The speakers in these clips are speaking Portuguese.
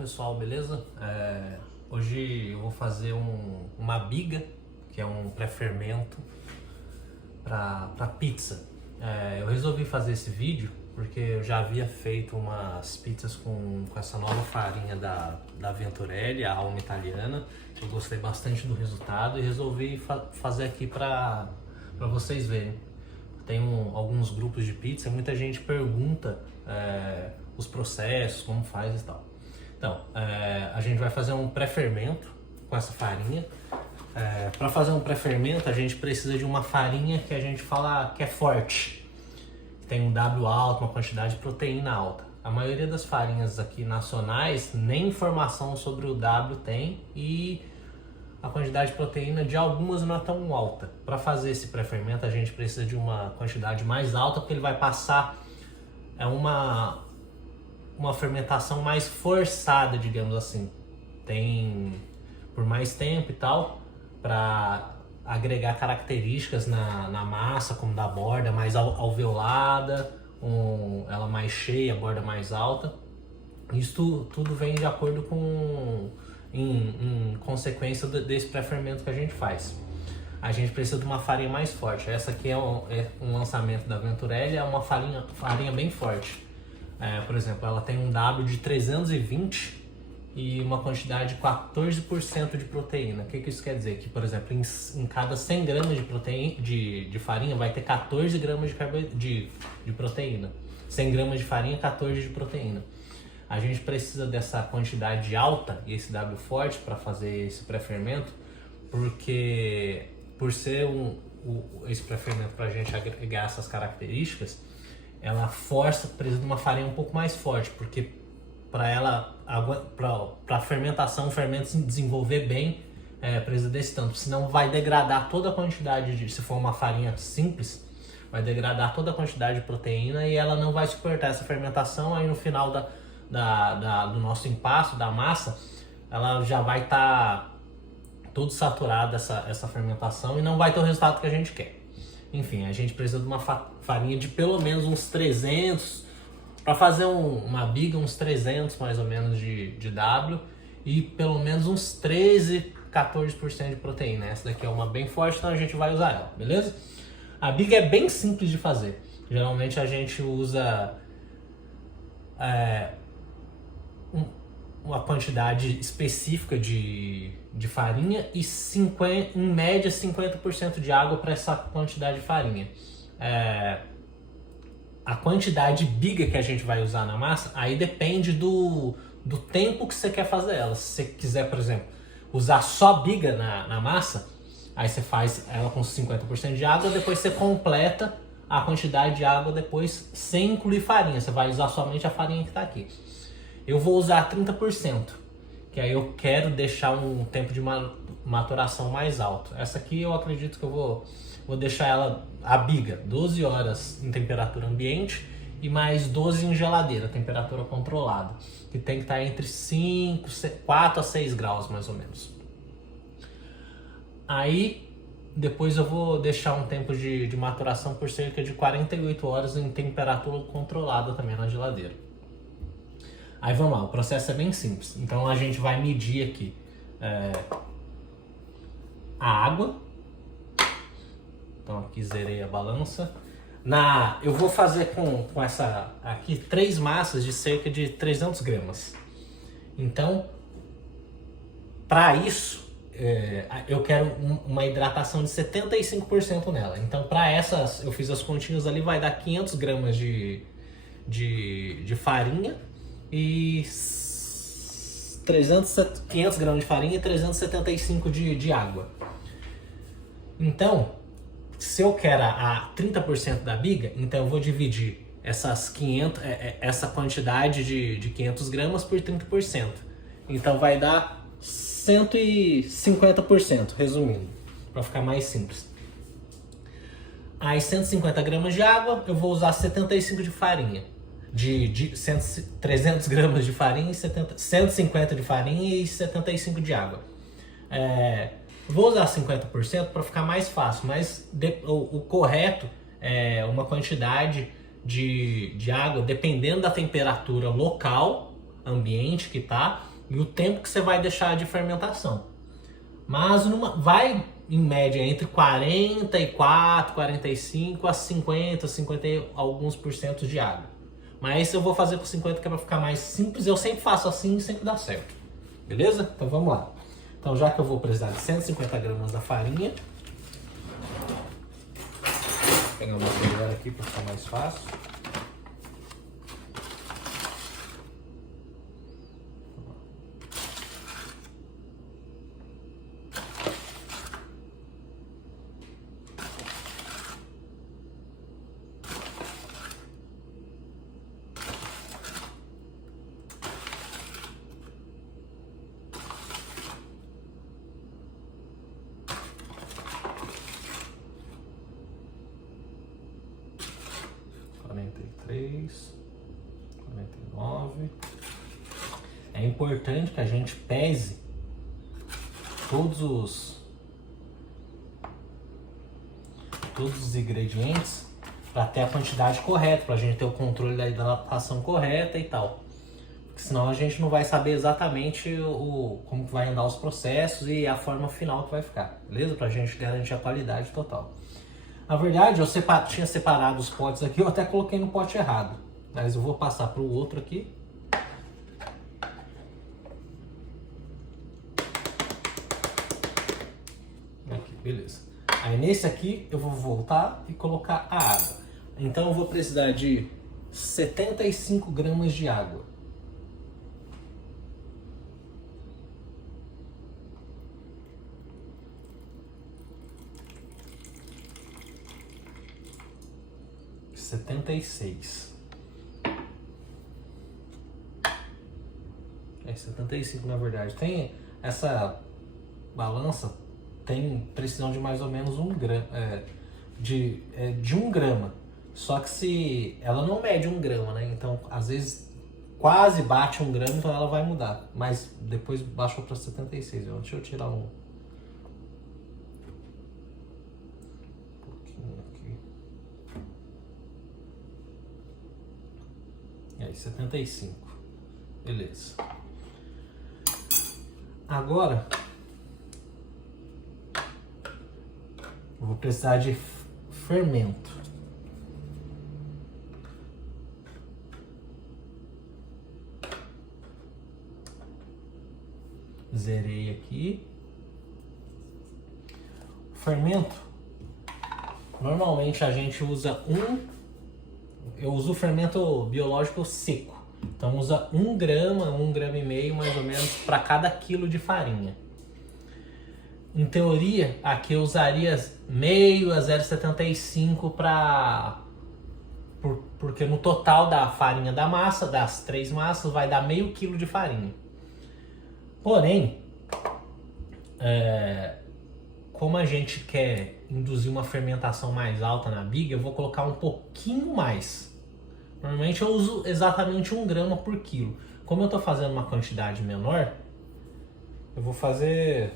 pessoal, beleza? Hoje eu vou fazer uma biga, que é um pré-fermento para pizza. Eu resolvi fazer esse vídeo porque eu já havia feito umas pizzas com essa nova farinha da Venturelli, a alma italiana. Eu gostei bastante do resultado e resolvi fazer aqui para vocês verem. Tem alguns grupos de pizza, muita gente pergunta os processos, como faz e tal. Então, a gente vai fazer um pré-fermento com essa farinha. Para fazer um pré-fermento, a gente precisa de uma farinha que a gente fala que é forte, que tem um W alto, uma quantidade de proteína alta. A maioria das farinhas aqui nacionais nem informação sobre o W tem e a quantidade de proteína de algumas não é tão alta. Para fazer esse pré-fermento, a gente precisa de uma quantidade mais alta, porque ele vai passar uma fermentação mais forçada, digamos assim. Tem por mais tempo e tal, para agregar características na massa, como da borda mais alveolada, ela mais cheia, a borda mais alta. Isso tudo vem de acordo com em consequência desse pré-fermento que a gente faz. A gente precisa de uma farinha mais forte. Essa aqui é um lançamento da Venturelli, é uma farinha bem forte. Por exemplo, ela tem um W de 320 e uma quantidade de 14% de proteína. O que isso quer dizer? Que, por exemplo, em cada 100 gramas de proteína, de farinha, vai ter 14 gramas de proteína. 100 gramas de farinha, 14 de proteína. A gente precisa dessa quantidade alta e esse W forte para fazer esse pré-fermento, porque por ser esse pré-fermento para a gente agregar essas características, ela precisa de uma farinha um pouco mais forte, porque para a fermentação, o fermento se desenvolver bem, precisa desse tanto, senão vai degradar toda a quantidade se for uma farinha simples, vai degradar toda a quantidade de proteína e ela não vai suportar essa fermentação. Aí no final do nosso empasto, da massa, ela já vai estar tudo saturada essa fermentação e não vai ter o resultado que a gente quer. Enfim, a gente precisa de uma farinha de pelo menos uns 300, para fazer uma biga, uns 300 mais ou menos de W e pelo menos uns 13, 14% de proteína. Essa daqui é uma bem forte, então a gente vai usar ela, beleza? A biga é bem simples de fazer. Geralmente a gente usa uma quantidade específica de farinha e em média 50% de água para essa quantidade de farinha. A quantidade de biga que a gente vai usar na massa, aí depende do tempo que você quer fazer ela. Se você quiser, por exemplo, usar só biga na massa, aí você faz ela com 50% de água, depois você completa a quantidade de água depois sem incluir farinha. Você vai usar somente a farinha que está aqui. Eu vou usar 30%, que aí eu quero deixar um tempo de maturação mais alto. Essa aqui eu acredito que eu vou deixar ela, a biga, 12 horas em temperatura ambiente e mais 12 em geladeira, temperatura controlada, que tem que estar entre 4 a 6 graus mais ou menos. Aí depois eu vou deixar um tempo de maturação por cerca de 48 horas em temperatura controlada também na geladeira. Aí vamos lá, o processo é bem simples. Então a gente vai medir aqui a água. Então aqui zerei a balança. Eu vou fazer com essa aqui 3 massas de cerca de 300 gramas. Então, para isso, eu quero uma hidratação de 75% nela. Então, para essas, eu fiz as continhas ali, vai dar 500 gramas de farinha e 500 gramas de farinha e 375 de água. Então, se eu quero a 30% da biga, então eu vou dividir essa quantidade de 500 gramas por 30%. Então vai dar 150%, resumindo, para ficar mais simples. Aí 150 gramas de água, eu vou usar 75 de farinha. 300 gramas de farinha, 150 de farinha e 75 de água. Vou usar 50% para ficar mais fácil, mas o correto é uma quantidade de água dependendo da temperatura local, ambiente que tá, e o tempo que você vai deixar de fermentação. Mas vai em média entre 44, 45 a 50, 50 e alguns por cento de água. Mas eu vou fazer com 50 que é para ficar mais simples. Eu sempre faço assim e sempre dá certo. Beleza? Então vamos lá. Então já que eu vou precisar de 150 gramas da farinha, vou pegar uma colher aqui para ficar mais fácil. $43, $49. É importante que a gente pese todos os ingredientes para ter a quantidade correta, para a gente ter o controle da hidratação correta e tal. Porque senão a gente não vai saber exatamente como vai andar os processos e a forma final que vai ficar, beleza? Para a gente garantir a qualidade total. Na verdade, eu tinha separado os potes aqui, eu até coloquei no pote errado. Mas eu vou passar para o outro aqui. Aqui, beleza. Aí nesse aqui eu vou voltar e colocar a água. Então eu vou precisar de 75 gramas de água. $76. 75 na verdade. Tem essa balança, tem precisão de mais ou menos 1 grama, de 1 grama. Só que se ela não mede 1 grama, né? Então às vezes quase bate 1 grama, então ela vai mudar. Mas depois baixou para 76. Deixa eu tirar um pouquinho aqui. E aí, 75. Beleza. Agora eu vou precisar de fermento. Zerei aqui. Fermento, normalmente a gente usa eu uso o fermento biológico seco. Então usa 1 grama, 1 grama e meio mais ou menos para cada quilo de farinha. Em teoria, aqui eu usaria meio a 0,75 porque no total da farinha da massa, das 3 massas, vai dar meio quilo de farinha. Porém, como a gente quer induzir uma fermentação mais alta na biga, eu vou colocar um pouquinho mais. Normalmente eu uso exatamente 1 grama por quilo. Como eu estou fazendo uma quantidade menor, eu vou fazer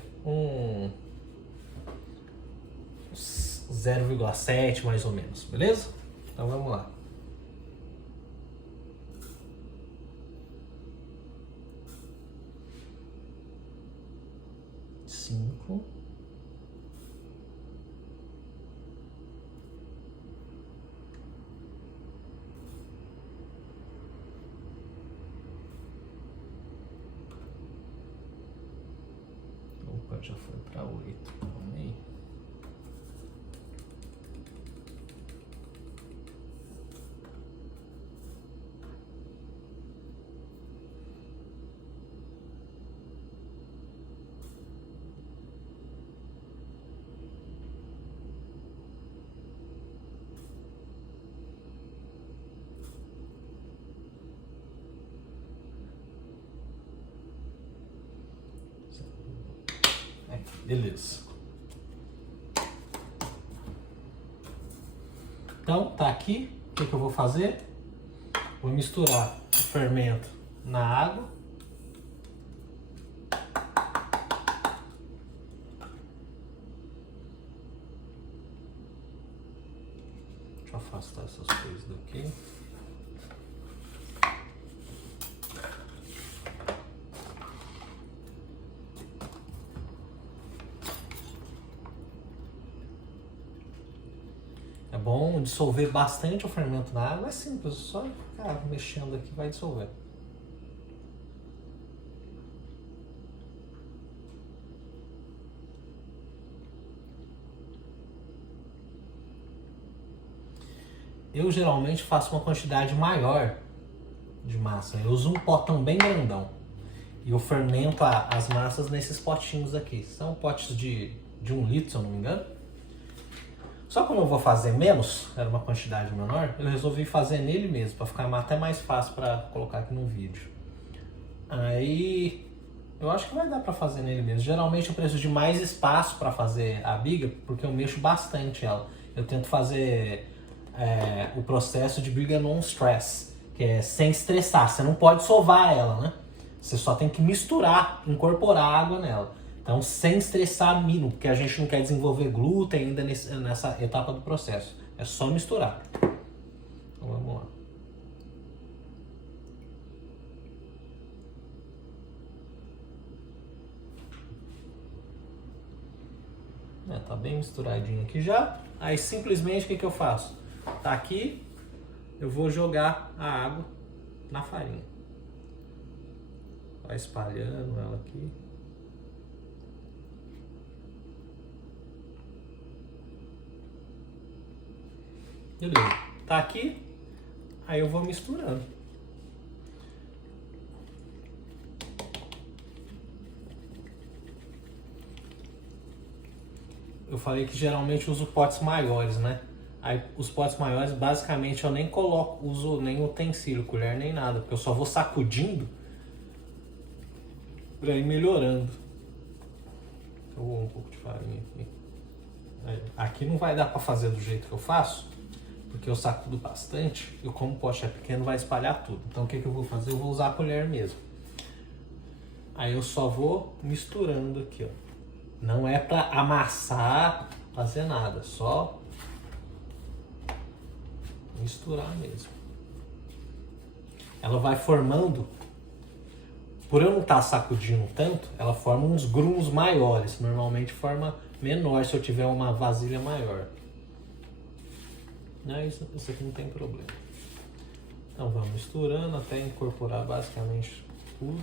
0,7 mais ou menos, beleza? Então vamos lá. Cinco. Opa, já foi para 8. Calma aí. Beleza. Então, tá aqui. O que eu vou fazer? Vou misturar o fermento na água. Deixa eu afastar essas coisas daqui. bom dissolver bastante o fermento na água. É simples, só ficar mexendo aqui vai dissolver. Eu geralmente faço uma quantidade maior de massa. Eu uso um potão bem grandão. E eu fermento as massas nesses potinhos aqui. São potes de 1 litro, se eu não me engano. Só como eu vou fazer menos, era uma quantidade menor, eu resolvi fazer nele mesmo, para ficar até mais fácil para colocar aqui no vídeo. Aí, eu acho que vai dar para fazer nele mesmo. Geralmente eu preciso de mais espaço para fazer a biga, porque eu mexo bastante ela. Eu tento fazer o processo de biga non-stress, que é sem estressar. Você não pode sovar ela, né? Você só tem que misturar, incorporar água nela. Então, sem estressar mínimo, porque a gente não quer desenvolver glúten ainda nessa etapa do processo. É só misturar. Então, vamos lá. Tá bem misturadinho aqui já. Aí, simplesmente, o que eu faço? Tá aqui, eu vou jogar a água na farinha. Vai espalhando ela aqui. Beleza, tá aqui, aí eu vou misturando. Eu falei que geralmente uso potes maiores, né? Aí os potes maiores, basicamente, eu nem uso nem utensílio, colher, nem nada, porque eu só vou sacudindo pra ir melhorando. Eu vou um pouco de farinha aqui. Aí, aqui não vai dar pra fazer do jeito que eu faço, porque eu sacudo bastante e como o pote é pequeno vai espalhar tudo. Então o que eu vou fazer? Eu vou usar a colher mesmo. Aí eu só vou misturando aqui, ó. Não é para amassar, fazer nada, só misturar mesmo. Ela vai formando, por eu não estar sacudindo tanto, ela forma uns grumos maiores. Normalmente forma menor se eu tiver uma vasilha maior. Não, isso aqui não tem problema. Então vamos misturando até incorporar basicamente tudo.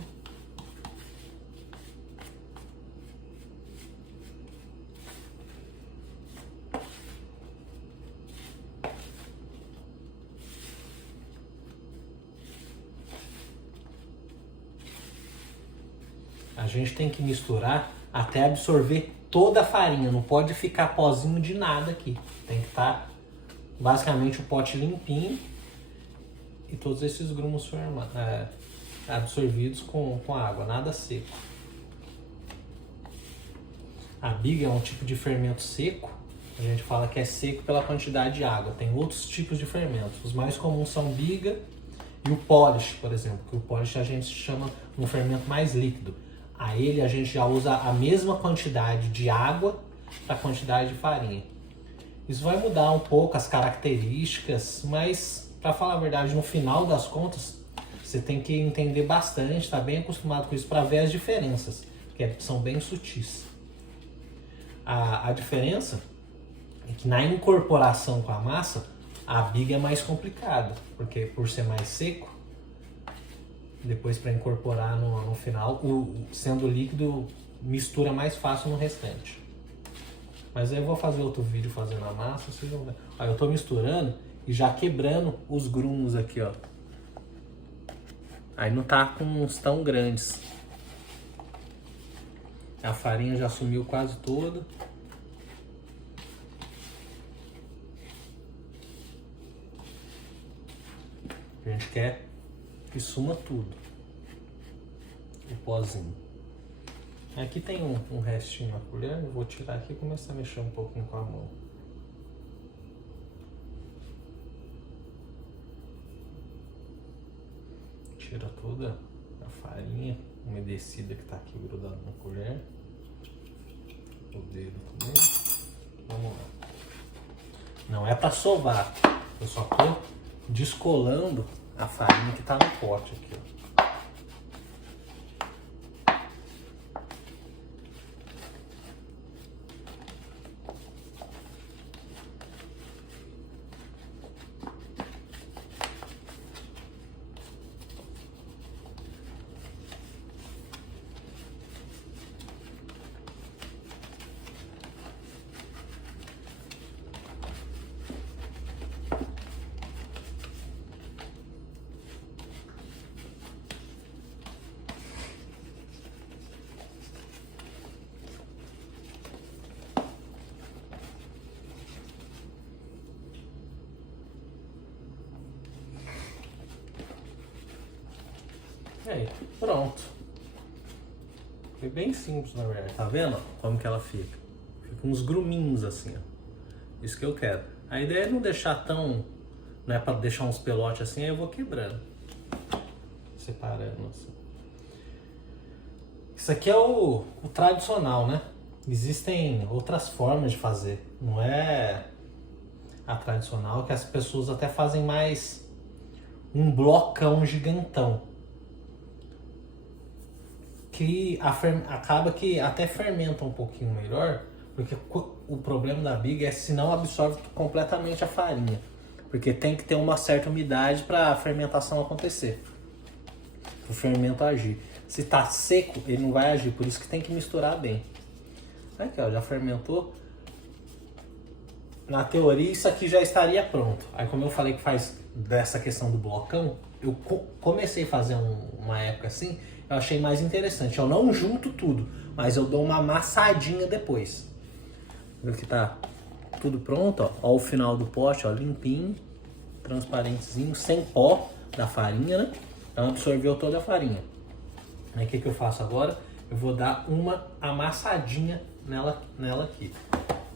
A gente tem que misturar até absorver toda a farinha, não pode ficar pozinho de nada aqui. Tem que estar basicamente o pote limpinho e todos esses grumos absorvidos com a água, nada seco. A biga é um tipo de fermento seco, a gente fala que é seco pela quantidade de água. Tem outros tipos de fermentos, os mais comuns são biga e o polish, por exemplo, que o polish a gente chama um fermento mais líquido. A ele a gente já usa a mesma quantidade de água para a quantidade de farinha. Isso vai mudar um pouco as características, mas para falar a verdade, no final das contas, você tem que entender bastante, estar bem acostumado com isso para ver as diferenças, que são bem sutis. A diferença é que na incorporação com a massa, a biga é mais complicada, porque por ser mais seco, depois para incorporar no final, sendo líquido, mistura mais fácil no restante. Mas aí eu vou fazer outro vídeo fazendo a massa, vocês vão ver. Aí eu tô misturando e já quebrando os grumos aqui, ó. Aí não tá com uns tão grandes. A farinha já sumiu quase toda. A gente quer que suma tudo. O pozinho. Aqui tem um restinho na colher, eu vou tirar aqui e começar a mexer um pouquinho com a mão. Tira toda a farinha umedecida que está aqui grudada na colher. O dedo também. Vamos lá. Não é para sovar, eu só tô descolando a farinha que está no pote aqui, ó. Aí, pronto. Foi bem simples, na verdade. Tá vendo como que ela fica? Fica uns gruminhos assim, ó. Isso que eu quero. A ideia é não deixar tão... Não é pra deixar uns pelotes assim, aí eu vou quebrando. Separando assim. Isso aqui é o tradicional, né? Existem outras formas de fazer. Não é a tradicional, que as pessoas até fazem mais um blocão gigantão. Que acaba que até fermenta um pouquinho melhor, porque o problema da biga é se não absorve completamente a farinha. Porque tem que ter uma certa umidade para a fermentação acontecer. O fermento agir. Se tá seco, ele não vai agir, por isso que tem que misturar bem. Aqui, ó, já fermentou. Na teoria, isso aqui já estaria pronto. Aí, como eu falei que faz dessa questão do blocão, eu comecei a fazer uma época assim, eu achei mais interessante. Eu não junto tudo, mas eu dou uma amassadinha depois. Viu que tá tudo pronto, ó. Ó o final do pote, ó, limpinho, transparentezinho, sem pó da farinha, né? Então absorveu toda a farinha. Aí o que eu faço agora? Eu vou dar uma amassadinha nela aqui.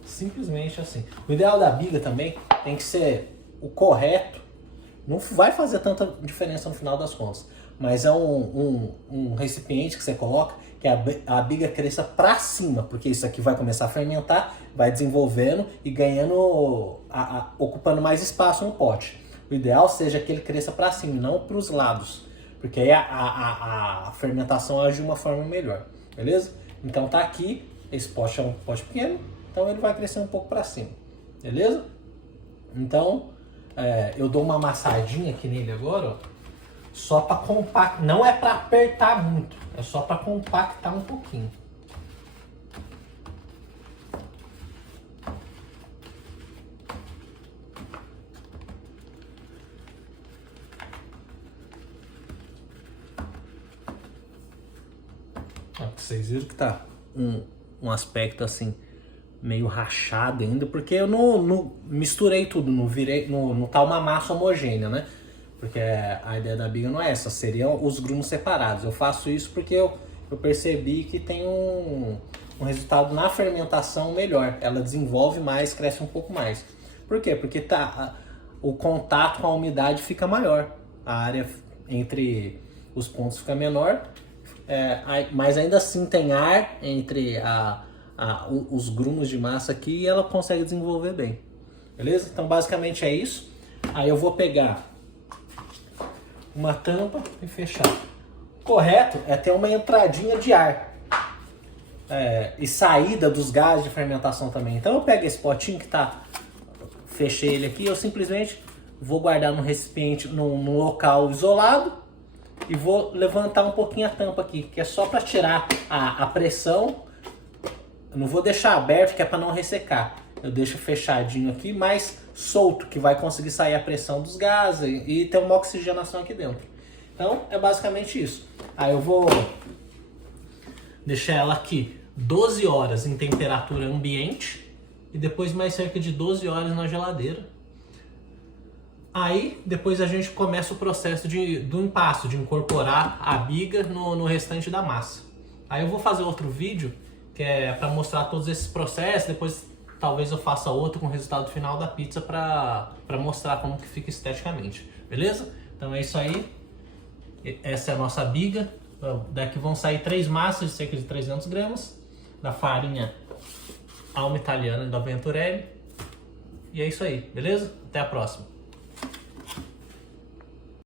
Simplesmente assim. O ideal da biga também tem que ser o correto. Não vai fazer tanta diferença no final das contas. Mas é um recipiente que você coloca que a biga cresça para cima. Porque isso aqui vai começar a fermentar, vai desenvolvendo e ganhando, ocupando mais espaço no pote. O ideal seja que ele cresça para cima e não para os lados. Porque aí a fermentação age de uma forma melhor. Beleza? Então tá aqui. Esse pote é um pote pequeno. Então ele vai crescer um pouco para cima. Beleza? Então eu dou uma amassadinha aqui nele agora, ó. Só para compactar. Não é para apertar muito. É só para compactar um pouquinho. Vocês viram que tá um aspecto assim meio rachado ainda, porque eu não misturei tudo, não tá uma massa homogênea, né? Porque a ideia da biga não é essa, seriam os grumos separados. Eu faço isso porque eu percebi que tem um resultado na fermentação melhor. Ela desenvolve mais, cresce um pouco mais. Por quê? Porque o contato com a umidade fica maior. A área entre os pontos fica menor. Mas ainda assim tem ar entre os grumos de massa aqui e ela consegue desenvolver bem. Beleza? Então basicamente é isso. Aí eu vou pegar uma tampa e fechar. O correto é ter uma entradinha de ar e saída dos gases de fermentação também. Então eu pego esse potinho que tá, fechei ele aqui, eu simplesmente vou guardar no recipiente, num local isolado, e vou levantar um pouquinho a tampa aqui, que é só para tirar a pressão. Eu não vou deixar aberto, que é para não ressecar. Eu deixo fechadinho aqui, mais solto, que vai conseguir sair a pressão dos gases e ter uma oxigenação aqui dentro. Então é basicamente isso. Aí eu vou deixar ela aqui 12 horas em temperatura ambiente e depois mais cerca de 12 horas na geladeira. Aí depois a gente começa o processo do empasto, de incorporar a biga no restante da massa. Aí eu vou fazer outro vídeo que é para mostrar todos esses processos, depois talvez eu faça outro com o resultado final da pizza para mostrar como que fica esteticamente, beleza? Então é isso aí, essa é a nossa biga. Daqui vão sair 3 massas de cerca de 300 gramas, da farinha Alma Italiana da Venturelli. E é isso aí, beleza? Até a próxima.